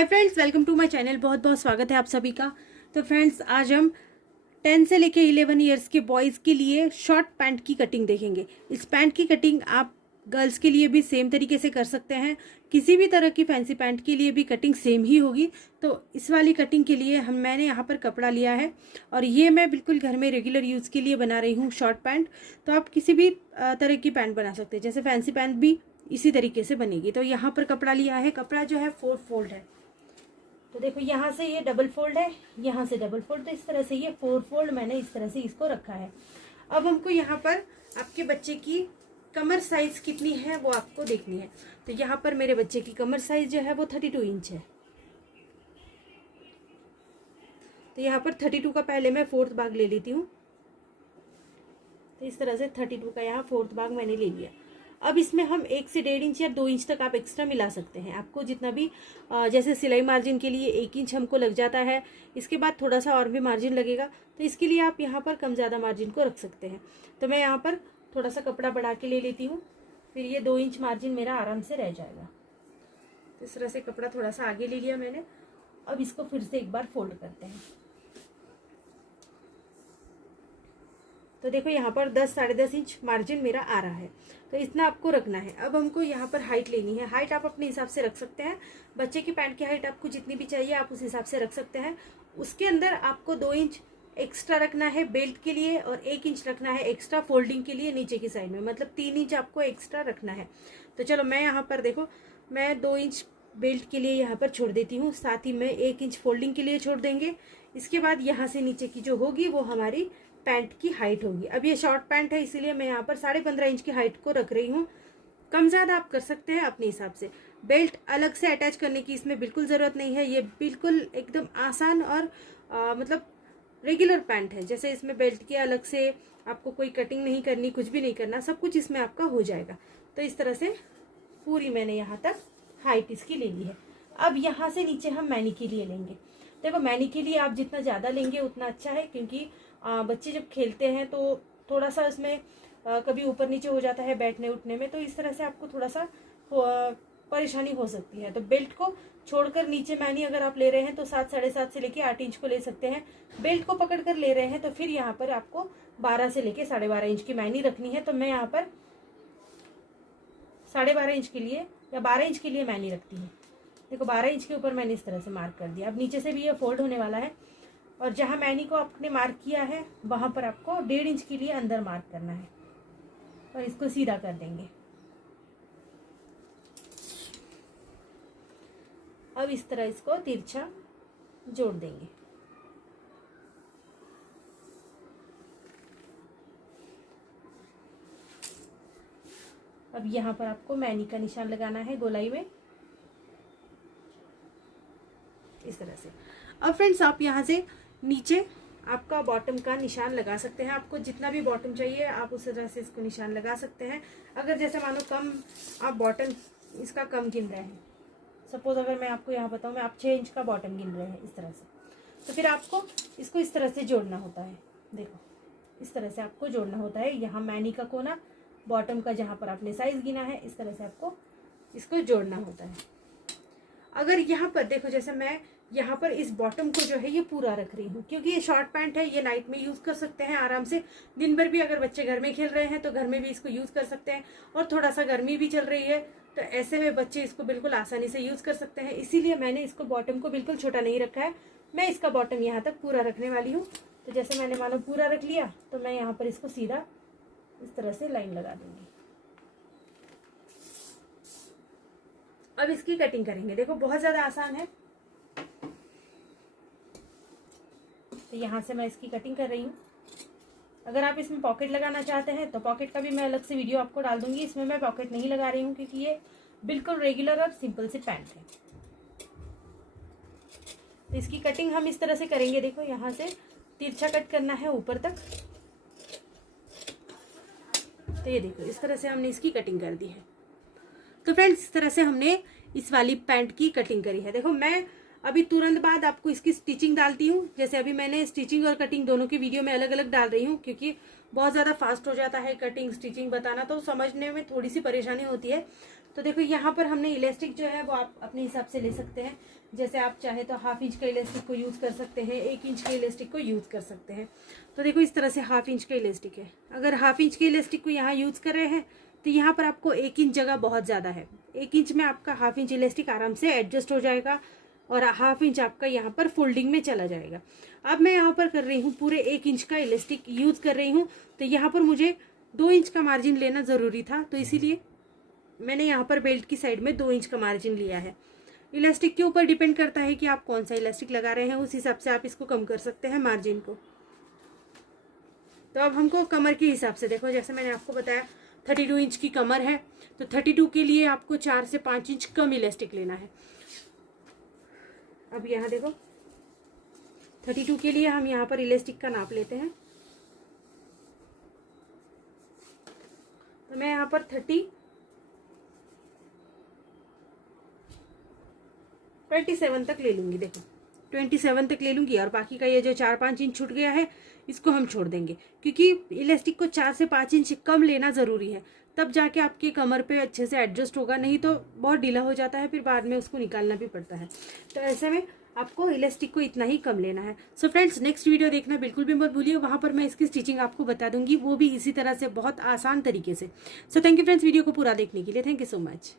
Hi friends, welcome to my channel. बहुत बहुत स्वागत है आप सभी का। तो फ्रेंड्स, आज हम 10 से लेके 11 इयर्स के बॉयज़ के लिए शॉर्ट पैंट की कटिंग देखेंगे। इस पैंट की कटिंग आप गर्ल्स के लिए भी सेम तरीके से कर सकते हैं। किसी भी तरह की फैंसी पैंट के लिए भी कटिंग सेम ही होगी। तो इस वाली कटिंग के लिए मैंने यहाँ पर कपड़ा लिया है और ये मैं बिल्कुल घर में रेगुलर यूज़ के लिए बना रही हूँ शॉर्ट पैंट। तो आप किसी भी तरह की पैंट बना सकते हैं, जैसे फैंसी पैंट भी इसी तरीके से बनेगी। तो यहाँ पर कपड़ा लिया है, कपड़ा जो है 4 फोल्ड है। तो देखो, यहाँ से ये डबल फोल्ड है, यहाँ से डबल फोल्ड, तो इस तरह से ये 4 फोल्ड मैंने इस तरह से इसको रखा है। अब हमको यहाँ पर आपके बच्चे की कमर साइज कितनी है वो आपको देखनी है। तो यहाँ पर मेरे बच्चे की कमर साइज जो है वो 32 इंच है। तो यहाँ पर 32 का पहले मैं 4th भाग ले लेती हूँ। तो इस तरह से 32 का यहाँ 4th भाग मैंने ले लिया। अब इसमें हम 1 से 1.5 इंच या 2 इंच तक आप एक्स्ट्रा मिला सकते हैं। आपको जितना भी जैसे सिलाई मार्जिन के लिए 1 इंच हमको लग जाता है, इसके बाद थोड़ा सा और भी मार्जिन लगेगा, तो इसके लिए आप यहाँ पर कम ज़्यादा मार्जिन को रख सकते हैं। तो मैं यहाँ पर थोड़ा सा कपड़ा बढ़ा के ले लेती हूँ, फिर ये 2 इंच मार्जिन मेरा आराम से रह जाएगा। तो इस तरह से कपड़ा थोड़ा सा आगे ले लिया मैंने। अब इसको फिर से एक बार फोल्ड करते हैं। तो देखो, यहाँ पर 10 साढ़े 10 इंच मार्जिन मेरा आ रहा है, तो इतना आपको रखना है। अब हमको यहाँ पर हाइट लेनी है। हाइट आप अपने हिसाब से रख सकते हैं। बच्चे की पैंट की हाइट आपको जितनी भी चाहिए आप उस हिसाब से रख सकते हैं। उसके अंदर आपको 2 इंच एक्स्ट्रा रखना है बेल्ट के लिए और 1 इंच रखना है एक्स्ट्रा फोल्डिंग के लिए नीचे की साइड में, मतलब 3 इंच आपको एक्स्ट्रा रखना है। तो चलो, मैं यहाँ पर देखो, मैं 2 इंच बेल्ट के लिए यहाँ पर छोड़ देती हूँ, साथ ही में 1 इंच फोल्डिंग के लिए छोड़ देंगे। इसके बाद यहाँ से नीचे की जो होगी वो हमारी पैंट की हाइट होगी। अब ये शॉर्ट पैंट है, इसीलिए मैं यहाँ पर 15.5 इंच की हाइट को रख रही हूँ। कम ज़्यादा आप कर सकते हैं अपने हिसाब से। बेल्ट अलग से अटैच करने की इसमें बिल्कुल ज़रूरत नहीं है। ये बिल्कुल एकदम आसान और मतलब रेगुलर पैंट है। जैसे इसमें बेल्ट की अलग से आपको कोई कटिंग नहीं करनी, कुछ भी नहीं करना, सब कुछ इसमें आपका हो जाएगा। तो इस तरह से पूरी मैंने यहाँ तक हाइट इसकी ले ली है। अब यहाँ से नीचे हम मैनी के लिए लेंगे। देखो, मैनी के लिए आप जितना ज़्यादा लेंगे उतना अच्छा है, क्योंकि बच्चे जब खेलते हैं तो थोड़ा सा इसमें कभी ऊपर नीचे हो जाता है बैठने उठने में, तो इस तरह से आपको थोड़ा सा परेशानी हो सकती है। तो बेल्ट को छोड़कर नीचे मैनी अगर आप ले रहे हैं तो 7 साढ़े 7 से लेके 8 इंच को ले सकते हैं। बेल्ट को पकड़ कर ले रहे हैं तो फिर यहाँ पर आपको 12 से लेके 12.5 इंच की मैनी रखनी है। तो मैं यहाँ पर 12.5 इंच के लिए या 12 इंच के लिए मैनी रखती हूँ। देखो, 12 इंच के ऊपर मैंने इस तरह से मार्क कर दिया। अब नीचे से भी ये फोल्ड होने वाला है और जहाँ मैनी को आपने मार्क किया है वहाँ पर आपको 1.5 इंच के लिए अंदर मार्क करना है और इसको सीधा कर देंगे। अब इस तरह इसको तिरछा जोड़ देंगे। अब यहाँ पर आपको मैनी का निशान लगाना है गोलाई में, इस तरह से। अब फ्रेंड्स, आप यहाँ से नीचे आपका बॉटम का निशान लगा सकते हैं। आपको जितना भी बॉटम चाहिए आप उस तरह से इसको निशान लगा सकते हैं। अगर जैसे मानो कम आप बॉटम इसका कम गिन रहे हैं, सपोज अगर मैं आपको यहाँ बताऊँ, मैं आप 6 इंच का बॉटम गिन रहे हैं इस तरह से, तो फिर आपको इसको इस तरह से जोड़ना होता है। देखो, इस तरह से आपको जोड़ना होता है। यहाँ मैनी का कोना बॉटम का जहाँ पर आपने साइज गिना है, इस तरह से आपको इसको जोड़ना होता है। अगर यहाँ पर देखो, जैसे मैं यहाँ पर इस बॉटम को जो है ये पूरा रख रही हूँ, क्योंकि ये शॉर्ट पैंट है, ये नाइट में यूज़ कर सकते हैं आराम से। दिन भर भी अगर बच्चे घर में खेल रहे हैं तो घर में भी इसको यूज़ कर सकते हैं, और थोड़ा सा गर्मी भी चल रही है तो ऐसे में बच्चे इसको बिल्कुल आसानी से यूज़ कर सकते हैं। इसीलिए मैंने इसको बॉटम को बिल्कुल छोटा नहीं रखा है। मैं इसका बॉटम यहाँ तक पूरा रखने वाली हूँ। तो जैसे मैंने मानो पूरा रख लिया, तो मैं यहाँ पर इसको सीधा इस तरह से लाइन लगा दूँगी। अब इसकी कटिंग करेंगे। देखो, बहुत ज़्यादा आसान है। तो यहाँ से मैं इसकी कटिंग कर रही हूँ। अगर आप इसमें पॉकेट लगाना चाहते हैं तो पॉकेट का भी मैं अलग से वीडियो आपको डाल दूंगी। इसमें मैं पॉकेट नहीं लगा रही हूँ क्योंकि ये बिल्कुल रेगुलर और सिंपल सी पैंट है। तो इसकी कटिंग हम इस तरह से करेंगे। देखो, यहाँ से तिरछा कट करना है ऊपर तक। तो ये देखो, इस तरह से हमने इसकी कटिंग कर दी है। तो फ्रेंड्स, इस तरह से हमने इस वाली पैंट की कटिंग करी है। देखो, मैं अभी तुरंत बाद आपको इसकी स्टिचिंग डालती हूँ। जैसे अभी मैंने स्टिचिंग और कटिंग दोनों की वीडियो में अलग अलग डाल रही हूँ, क्योंकि बहुत ज़्यादा फास्ट हो जाता है कटिंग स्टिचिंग बताना, तो समझने में थोड़ी सी परेशानी होती है। तो देखो यहाँ पर हमने इलास्टिक जो है वो आप अपने हिसाब से ले सकते हैं। जैसे आप चाहे तो 1/2 इंच का इलास्टिक को यूज़ कर सकते हैं, 1 इंच के इलास्टिक को यूज़ कर सकते हैं। तो देखो इस तरह से 1/2 इंच का इलास्टिक है। अगर 1/2 इंच के इलास्टिक को यहाँ यूज़ कर रहे हैं तो यहाँ पर आपको 1 इंच जगह बहुत ज़्यादा है। 1 इंच में आपका 1/2 इंच इलास्टिक आराम से एडजस्ट हो जाएगा और 1/2 इंच आपका यहाँ पर फोल्डिंग में चला जाएगा। अब मैं यहाँ पर कर रही हूँ पूरे 1 इंच का इलास्टिक यूज़ कर रही हूँ, तो यहाँ पर मुझे 2 इंच का मार्जिन लेना ज़रूरी था, तो इसीलिए मैंने यहाँ पर बेल्ट की साइड में 2 इंच का मार्जिन लिया है। इलास्टिक के ऊपर डिपेंड करता है कि आप कौन सा इलास्टिक लगा रहे हैं, उस हिसाब से आप इसको कम कर सकते हैं मार्जिन को। तो अब हमको कमर के हिसाब से देखो, जैसे मैंने आपको बताया 32 इंच की कमर है, तो 32 के लिए आपको 4 से 5 इंच कम इलास्टिक लेना है। अब यहाँ देखो 32 के लिए हम यहाँ पर इलास्टिक का नाप लेते हैं। तो मैं यहाँ पर 27 तक ले लूँगी। देखो 27 तक ले लूँगी और बाकी का ये जो 4-5 इंच छूट गया है इसको हम छोड़ देंगे, क्योंकि इलास्टिक को 4 से 5 इंच कम लेना ज़रूरी है, तब जाके आपकी कमर पे अच्छे से एडजस्ट होगा, नहीं तो बहुत ढीला हो जाता है, फिर बाद में उसको निकालना भी पड़ता है। तो ऐसे में आपको इलास्टिक को इतना ही कम लेना है। सो फ्रेंड्स, नेक्स्ट वीडियो देखना बिल्कुल भी मत भूलिए, वहाँ पर मैं इसकी स्टिचिंग आपको बता दूंगी, वो भी इसी तरह से बहुत आसान तरीके से। So thank you friends video को पूरा देखने के लिए। Thank you so much.